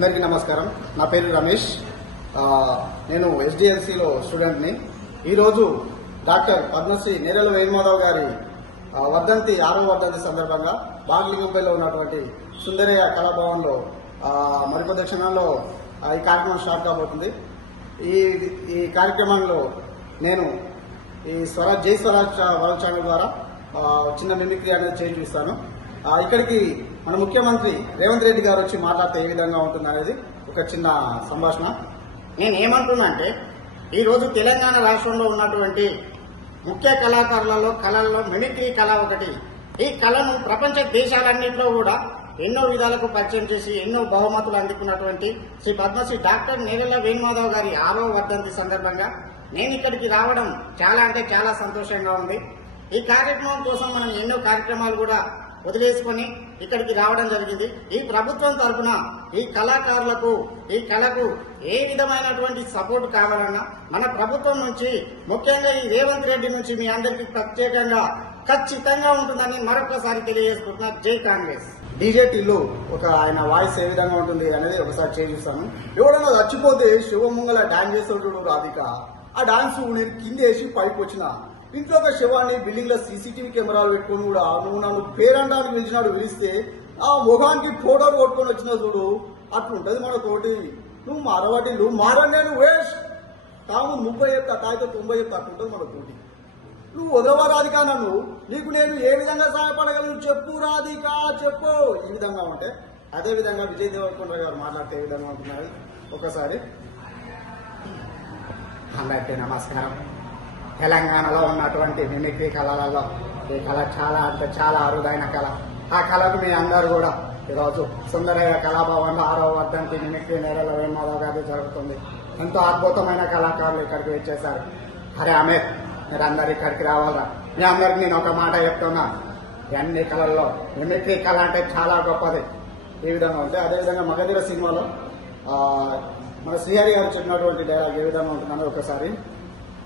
అందరికీ నమస్కారం. నా పేరు రమేష్. నేను ఎస్డిఎల్సిలో స్టూడెంట్ని. ఈరోజు డాక్టర్ పద్మశ్రీ నేరెల వేణుమాధవ్ గారి వర్ధంతి 6వ వర్ధంతి సందర్భంగా బాగ్లింగంపల్లిలో ఉన్నటువంటి సుందరయ్య కళాభవన్లో మరికొద్ది క్షణంలో ఈ కార్యక్రమం స్టార్ట్ కాబోతుంది. ఈ కార్యక్రమంలో నేను ఈ జై స్వరాజ్ వరల్డ్ ఛానల్ ద్వారా చిన్న మిమిక్రీ అనేది చేసి చూస్తాను. ఇక్కడికి మన ముఖ్యమంత్రి రేవంత్ రెడ్డి గారు వచ్చి మాట్లాడితే ఏ విధంగా ఉంటుంది అనేది ఒక చిన్న సంభాషణ. నేనేమంటున్నా అంటే, ఈరోజు తెలంగాణ రాష్ట్రంలో ఉన్నటువంటి ముఖ్య కళల్లో మిమిక్రీ కళ ఒకటి. ఈ కళను ప్రపంచ దేశాలన్నింటిలో కూడా ఎన్నో విధాలకు పరిచయం చేసి ఎన్నో బహుమతులు అందుకున్నటువంటి శ్రీ పద్మశ్రీ డాక్టర్ నేరెల వేణుమాధవ్ గారి 6వ వర్ధంతి సందర్భంగా నేను ఇక్కడికి రావడం చాలా అంటే చాలా సంతోషంగా ఉంది. ఈ కార్యక్రమం కోసం మనం ఎన్నో కార్యక్రమాలు కూడా వదిలేసుకుని ఇక్కడికి రావడం జరిగింది. ఈ ప్రభుత్వం తరఫున ఈ కళాకారులకు ఈ కళకు ఏ విధమైనటువంటి సపోర్ట్ కావాలన్నా మన ప్రభుత్వం నుంచి, ముఖ్యంగా ఈ రేవంత్ రెడ్డి నుంచి మీ అందరికీ ప్రత్యేకంగా ఖచ్చితంగా ఉంటుందని మరొకసారి తెలియజేసుకుంటున్నా. జై కాంగ్రెస్. డీజేటీలో ఒక ఆయన వాయిస్ ఏ విధంగా ఉంటుంది అనేది ఒకసారి చేస్తాను. ఎవడన్నా చచ్చిపోతే శివమంగళ డాన్స్ చేస్తాడు రాధిక. ఆ డాన్స్ నేను కిందేసి పైకి వచ్చిన ఇంట్లో ఒక శవాన్ని బిల్డింగ్ లో సీసీటీవీ కెమెరాలు పెట్టుకుని కూడా నువ్వు నన్ను పేరంటానికి పిలిచినాడు. పిలిస్తే ఆ ముఖానికి ఫోటోలు కొట్టుకొని వచ్చిన చూడు, అట్లుంటది మన తోటి. నువ్వు మారవాటి నువ్వు మారండి, నువ్వు వేష్ తాము 30 చెప్తా, కాగితం 90 చెప్తా, అట్లుంటది మన తోటి. నువ్వు వదలవా రాధిక, నన్ను నీకు నేను ఏ విధంగా సహాయపడగలను చెప్పు రాధిక, చెప్పు. ఈ విధంగా ఉంటే అదే విధంగా విజయ్ దేవరకొండ గారు మాట్లాడితే ఏ విధంగా ఉంటున్నారు ఒకసారి. అందరికీ నమస్కారం. తెలంగాణలో ఉన్నటువంటి మిమిక్రీ కళలలో ఈ కళ చాలా అంటే చాలా అరుదైన కళ. ఆ కళకు మీ అందరూ కూడా ఈరోజు సుందరయ్య కళాభవన్లో 6వ వర్ధంతి మిమిక్రీ నేరెల వేణుమాధవ్ గారి జరుగుతుంది. ఎంతో అద్భుతమైన కళాకారులు ఇక్కడికి వచ్చేశారు. అరే అమీర్, మీరు అందరు ఇక్కడికి రావాలా? మీ అందరికి నేను ఒక మాట చెప్తున్నా, అన్ని కళల్లో మిమిక్రీ కళ అంటే చాలా గొప్పది. ఈ విధంగా ఉంటే అదేవిధంగా మగధీర సినిమాలో మన శ్రీహరి గారు చెప్పినటువంటి డైలాగ్ ఏ విధంగా ఉంటుందని ఒకసారి.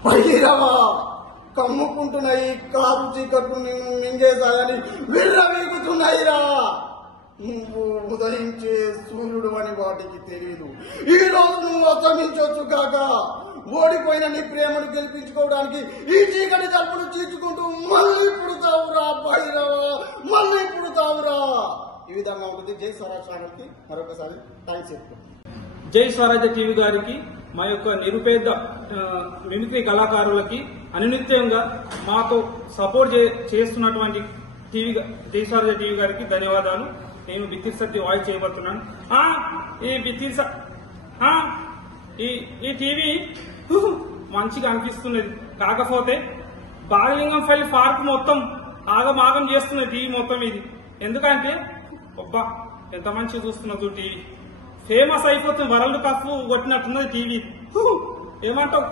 భైరవా కమ్ముకుంటున్నాయి కారు చీకట్లు మింగేసాయని విర్రవీగుతున్నాయిరా. నువ్వు ఉదయించే సూర్యుడు అని వాటికి తెలియదు. ఈ రోజు నువ్వు అస్తమించవచ్చు కాక ఓడిపోయిన నీ ప్రేమను గెలిపించుకోవడానికి ఈ చీకటి తలుపును చీల్చుకుంటూ మళ్ళీ పుడతావురా భైరవా, మళ్ళీ పుడతావురా. ఈ విధంగా ఉంటుంది. జై స్వరాజ్ ఛానల్కి మరొకసారి థ్యాంక్స్ చెప్తాను. జై స్వరాజ్య టీవీ గారికి, మా యొక్క నిరుపేద మిమిక్రీ కళాకారులకి అనునిత్యంగా మాతో సపోర్ట్ చేస్తున్నటువంటి జై స్వరాజ్య టీవీ గారికి ధన్యవాదాలు. నేను బిత్తిర్ సత్తి వాయిస్ చేయబడుతున్నాను. ఈ టీవీ మంచిగా అనిపిస్తున్నది. కాకపోతే బాలలింగంపల్లి పార్క్ మొత్తం ఆగమాగం చేస్తున్నది టీవీ మొత్తం ఇది. ఎందుకంటే ఒబ్బా ఎంత మంచిగా చూస్తున్నది టీవీ. ఫేమస్ అయిపోతుంది, వరల్డ్ కప్ కొట్టినట్టున్నది టీవీ. ఏమంటావు?